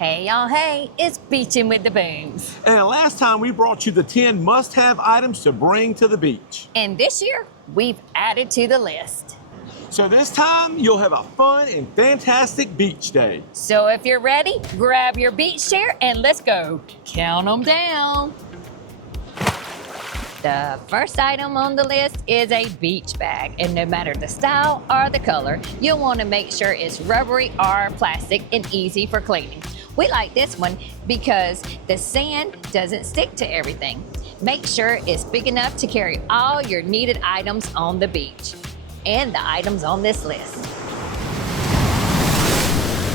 Hey y'all, hey, it's Beachin with the Boones. And last time we brought you the 10 must-have items to bring to the beach. And this year, we've added to the list. So this time, you'll have a fun and fantastic beach day. So if you're ready, grab your beach chair and let's go. Count them down. The first item on the list is a beach bag, and no matter the style or the color, you'll want to make sure it's rubbery or plastic and easy for cleaning. We like this one because the sand doesn't stick to everything. Make sure it's big enough to carry all your needed items on the beach. And the items on this list.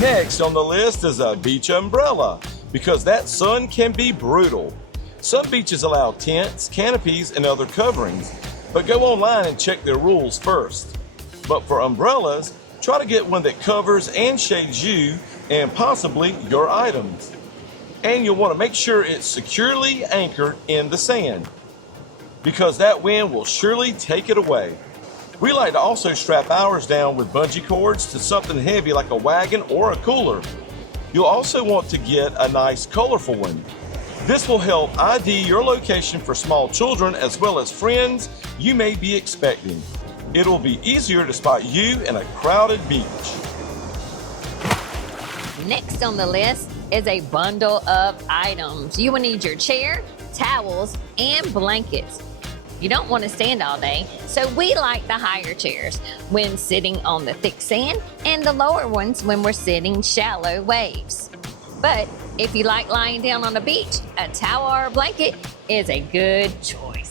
Next on the list is a beach umbrella, because that sun can be brutal. Some beaches allow tents, canopies, and other coverings, but go online and check their rules first. But for umbrellas, try to get one that covers and shades you and possibly your items. And you'll want to make sure it's securely anchored in the sand, because that wind will surely take it away. We like to also strap ours down with bungee cords to something heavy like a wagon or a cooler. You'll also want to get a nice colorful one. This will help ID your location for small children as well as friends you may be expecting. It will be easier to spot you in a crowded beach. Next on the list is a bundle of items. You will need your chair, towels, and blankets. You don't want to stand all day, so we like the higher chairs when sitting on the thick sand and the lower ones when we're sitting shallow waves. But if you like lying down on the beach, a towel or a blanket is a good choice.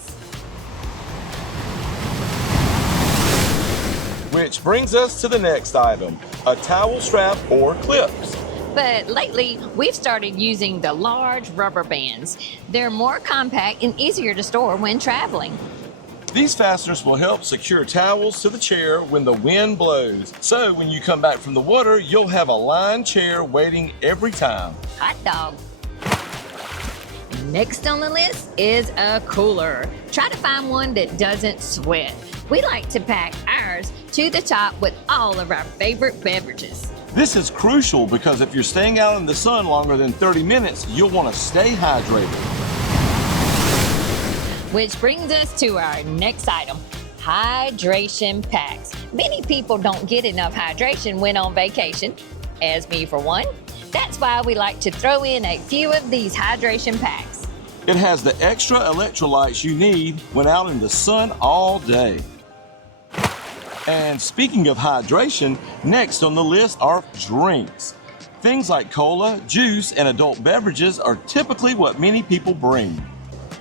Which brings us to the next item, a towel strap or clips. But lately, we've started using the large rubber bands. They're more compact and easier to store when traveling. These fasteners will help secure towels to the chair when the wind blows. So when you come back from the water, you'll have a lined chair waiting every time. Hot dog. Next on the list is a cooler. Try to find one that doesn't sweat. We like to pack ours to the top with all of our favorite beverages. This is crucial because if you're staying out in the sun longer than 30 minutes, you'll want to stay hydrated. Which brings us to our next item, hydration packs. Many people don't get enough hydration when on vacation, as me for one. That's why we like to throw in a few of these hydration packs. It has the extra electrolytes you need when out in the sun all day. And speaking of hydration, next on the list are drinks. Things like cola, juice, and adult beverages are typically what many people bring.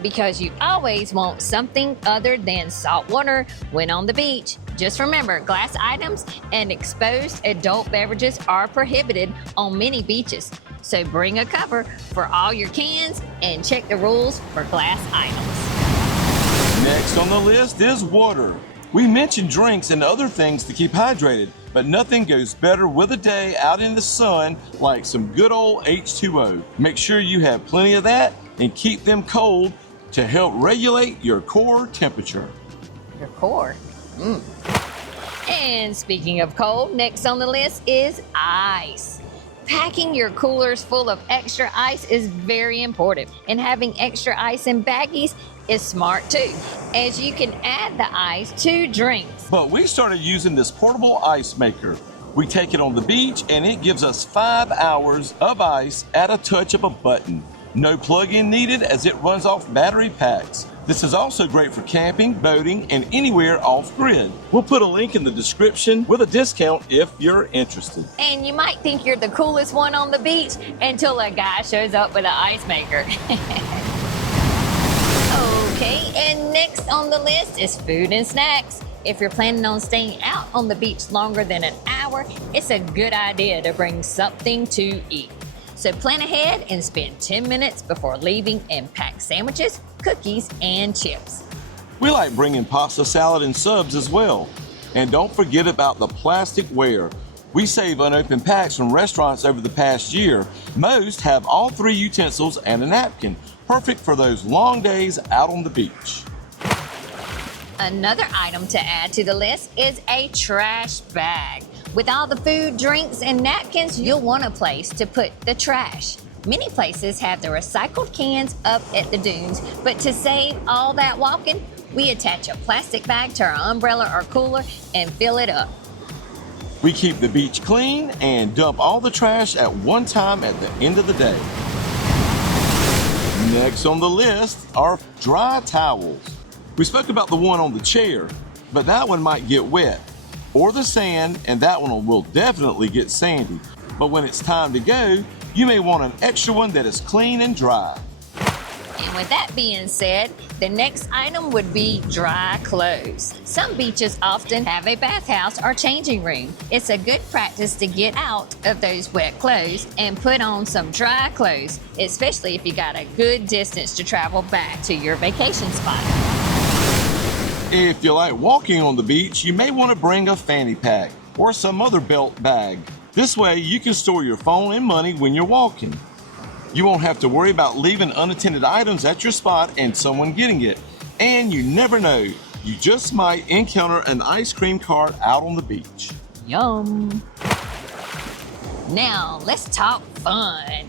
Because you always want something other than salt water when on the beach. Just remember, glass items and exposed adult beverages are prohibited on many beaches. So bring a cover for all your cans and check the rules for glass items. Next on the list is water. We mentioned drinks and other things to keep hydrated, but nothing goes better with a day out in the sun like some good old H2O. Make sure you have plenty of that and keep them cold to help regulate your core temperature. Your core. And speaking of cold, next on the list is ice. Packing your coolers full of extra ice is very important, and having extra ice in baggies is smart too, as you can add the ice to drinks. But we started using this portable ice maker. We take it on the beach and it gives us 5 hours of ice at a touch of a button. No plug-in needed as it runs off battery packs. This is also great for camping, boating, and anywhere off-grid. We'll put a link in the description with a discount if you're interested. And you might think you're the coolest one on the beach until a guy shows up with an ice maker. Okay, and next on the list is food and snacks. If you're planning on staying out on the beach longer than an hour, it's a good idea to bring something to eat. So plan ahead and spend 10 minutes before leaving and pack sandwiches, cookies, and chips. We like bringing pasta salad and subs as well. And don't forget about the plasticware. We save unopened packs from restaurants over the past year. Most have all 3 utensils and a napkin, perfect for those long days out on the beach. Another item to add to the list is a trash bag. With all the food, drinks, and napkins, you'll want a place to put the trash. Many places have the recycled cans up at the dunes, but to save all that walking, we attach a plastic bag to our umbrella or cooler and fill it up. We keep the beach clean and dump all the trash at one time at the end of the day. Next on the list are dry towels. We spoke about the one on the chair, but that one might get wet, or the sand, and that one will definitely get sandy. But when it's time to go, you may want an extra one that is clean and dry. And with that being said, the next item would be dry clothes. Some beaches often have a bathhouse or changing room. It's a good practice to get out of those wet clothes and put on some dry clothes, especially if you got a good distance to travel back to your vacation spot. If you like walking on the beach, you may want to bring a fanny pack or some other belt bag. This way you can store your phone and money when you're walking. You won't have to worry about leaving unattended items at your spot and someone getting it. And you never know, you just might encounter an ice cream cart out on the beach. Yum. Now, let's talk fun.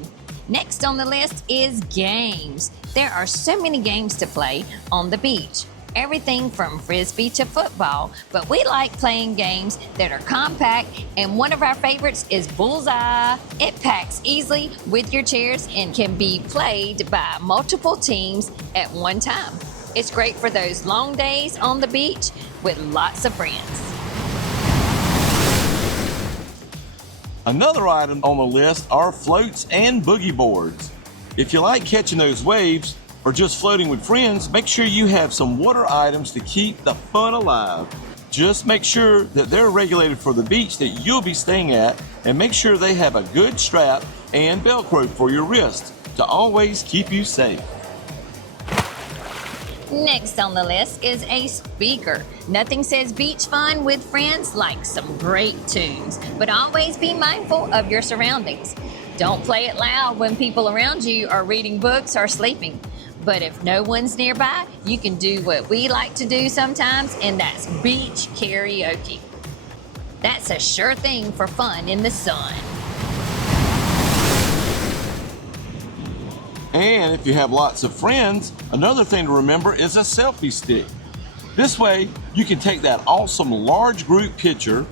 Next on the list is games. There are so many games to play on the beach. Everything from frisbee to football, but we like playing games that are compact, and one of our favorites is Bullseye. It packs easily with your chairs and can be played by multiple teams at one time. It's great for those long days on the beach with lots of friends. Another item on the list are floats and boogie boards. If you like catching those waves, or just floating with friends, make sure you have some water items to keep the fun alive. Just make sure that they're regulated for the beach that you'll be staying at, and make sure they have a good strap and Velcro for your wrist to always keep you safe. Next on the list is a speaker. Nothing says beach fun with friends like some great tunes, but always be mindful of your surroundings. Don't play it loud when people around you are reading books or sleeping. But if no one's nearby, you can do what we like to do sometimes, and that's beach karaoke. That's a sure thing for fun in the sun. And if you have lots of friends, another thing to remember is a selfie stick. This way, you can take that awesome large group picture.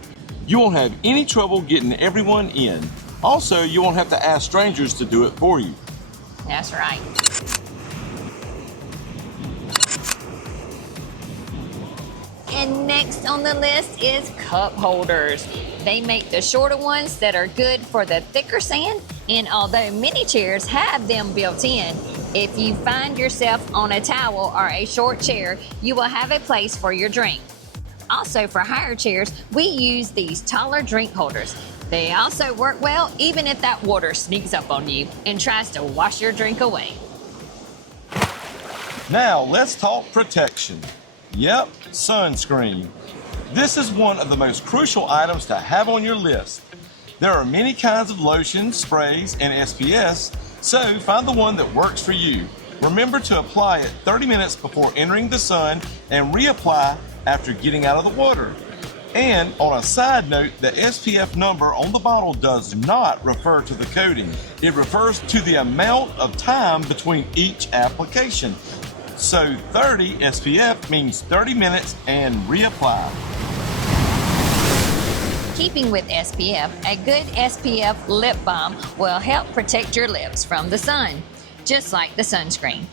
You won't have any trouble getting everyone in. Also, you won't have to ask strangers to do it for you. That's right. And next on the list is cup holders. They make the shorter ones that are good for the thicker sand, and although many chairs have them built in, if you find yourself on a towel or a short chair, you will have a place for your drink. Also, for higher chairs, we use these taller drink holders. They also work well even if that water sneaks up on you and tries to wash your drink away. Now, let's talk protection. Yep, sunscreen. This is one of the most crucial items to have on your list. There are many kinds of lotions, sprays, and SPFs, so find the one that works for you. Remember to apply it 30 minutes before entering the sun and reapply after getting out of the water. And on a side note, the SPF number on the bottle does not refer to the coating. It refers to the amount of time between each application. So 30 SPF means 30 minutes and reapply. Keeping with SPF, a good SPF lip balm will help protect your lips from the sun, just like the sunscreen.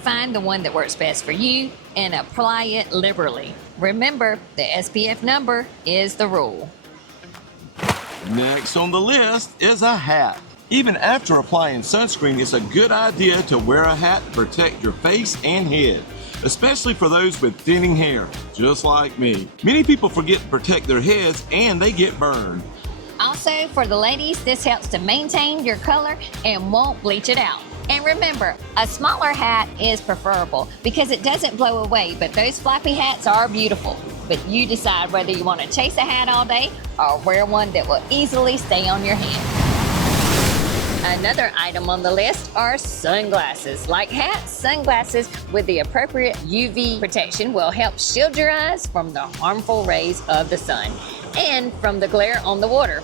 Find the one that works best for you and apply it liberally. Remember, the SPF number is the rule. Next on the list is a hat. Even after applying sunscreen, it's a good idea to wear a hat to protect your face and head, especially for those with thinning hair, just like me. Many people forget to protect their heads and they get burned. Also, for the ladies, this helps to maintain your color and won't bleach it out. And remember, a smaller hat is preferable because it doesn't blow away, but those floppy hats are beautiful. But you decide whether you want to chase a hat all day or wear one that will easily stay on your head. Another item on the list are sunglasses. Like hats, sunglasses with the appropriate UV protection will help shield your eyes from the harmful rays of the sun. and from the glare on the water.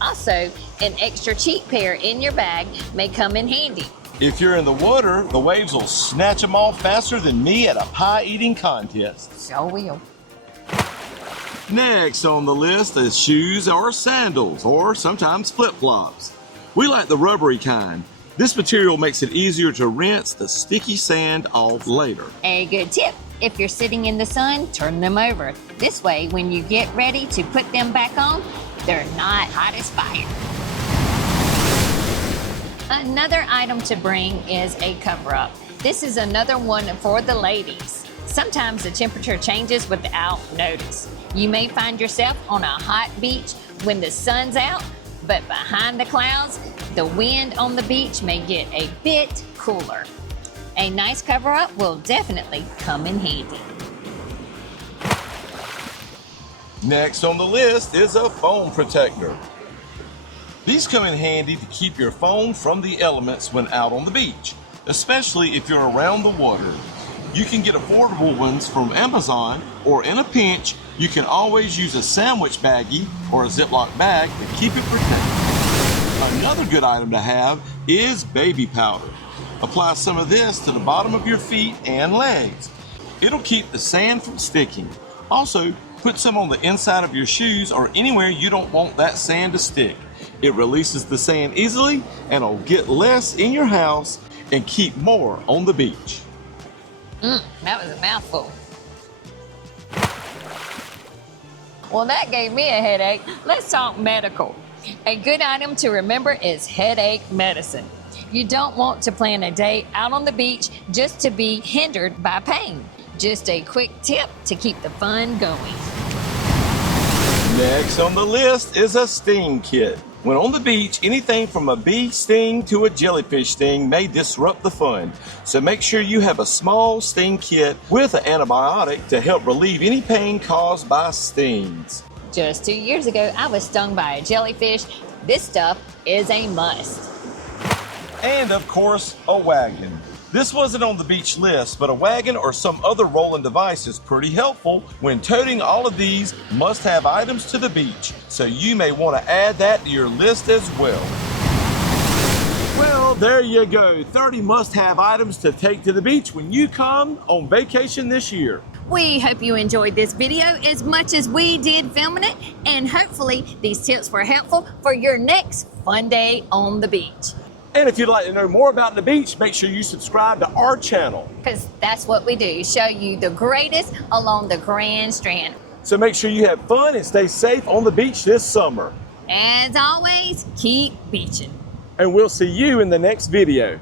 Also, an extra cheap pair in your bag may come in handy. If you're in the water, the waves will snatch them off faster than me at a pie eating contest. Sure will. Next on the list is shoes or sandals, or sometimes flip-flops. We like the rubbery kind. This material makes it easier to rinse the sticky sand off later. A good tip, if you're sitting in the sun, turn them over. This way, when you get ready to put them back on, they're not hot as fire. Another item to bring is a cover-up. This is another one for the ladies. Sometimes the temperature changes without notice. You may find yourself on a hot beach when the sun's out, but behind the clouds, the wind on the beach may get a bit cooler. A nice cover-up will definitely come in handy. Next on the list is a phone protector. These come in handy to keep your phone from the elements when out on the beach, especially if you're around the water. You can get affordable ones from Amazon, or in a pinch, you can always use a sandwich baggie or a Ziploc bag to keep it protected. Another good item to have is baby powder. Apply some of this to the bottom of your feet and legs. It'll keep the sand from sticking. Also, put some on the inside of your shoes or anywhere you don't want that sand to stick. It releases the sand easily and will get less in your house and keep more on the beach. That was a mouthful. Well, that gave me a headache. Let's talk medical. A good item to remember is headache medicine. You don't want to plan a day out on the beach just to be hindered by pain. Just a quick tip to keep the fun going. Next on the list is a sting kit. When on the beach, anything from a bee sting to a jellyfish sting may disrupt the fun. So make sure you have a small sting kit with an antibiotic to help relieve any pain caused by stings. Just 2 years ago, I was stung by a jellyfish. This stuff is a must. And of course, a wagon. This wasn't on the beach list, but a wagon or some other rolling device is pretty helpful when toting all of these must-have items to the beach, so you may want to add that to your list as well. Well, there you go, 30 must-have items to take to the beach when you come on vacation this year. We hope you enjoyed this video as much as we did filming it, and hopefully these tips were helpful for your next fun day on the beach. And if you'd like to know more about the beach, make sure you subscribe to our channel. Because that's what we do, show you the greatest along the Grand Strand. So make sure you have fun and stay safe on the beach this summer. As always, keep beaching. And we'll see you in the next video.